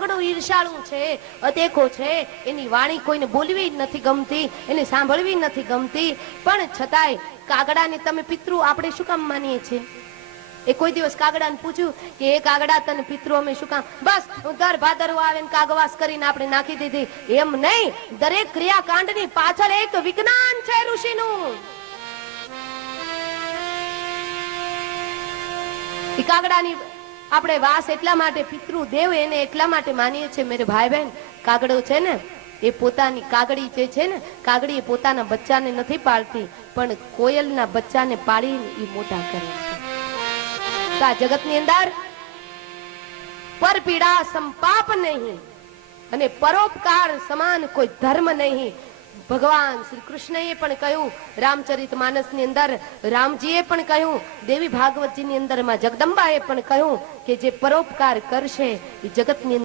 કાગડો ઈર્ષાળુ છે, અદેખો છે, એની વાણી કોઈને બોલવી જ નથી ગમતી, એને સાંભળવી નથી ગમતી, પણ છતાંય કાગડાને તમે પિતૃ આપણે શું કામ માનીએ છીએ? એ કોઈ દિવસ કાગડાને પૂછ્યું કે એ કાગડા તને પિતૃ અમે શું કામ? બસ દર ભાદરવો આવે ને કાગવાસ કરીને આપણે નાખી દીધી, એમ નહીં. દરેક ક્રિયાકાંડની પાછળ એક વિજ્ઞાન છે ઋષિનું. એ કાગડાની આપણે વાસ એટલા માટે પિતૃ દેવ એને એટલા માટે માનીએ છીએ મેરે ભાઈ બહેન. કાગડો છે ને એ પોતાની કાગડી જે છે ને, કાગડી એ પોતાના બચ્ચાને નથી પાળતી, પણ કોયલના બચ્ચાને પાળીને એ મોટા કરે છે. આ જગતની અંદર પરપીડા સંપાપ નહીં અને પરોપકાર સમાન કોઈ ધર્મ નહીં. ભગવાન શ્રી કૃષ્ણએ પણ કહ્યું, રામચરિત માનસની અંદર રામજીએ પણ કહ્યું, દેવી ભાગવતજીની અંદરમાં જગદંબાએ પણ કહ્યું કે જે પરોપકાર કરશે એ જગતની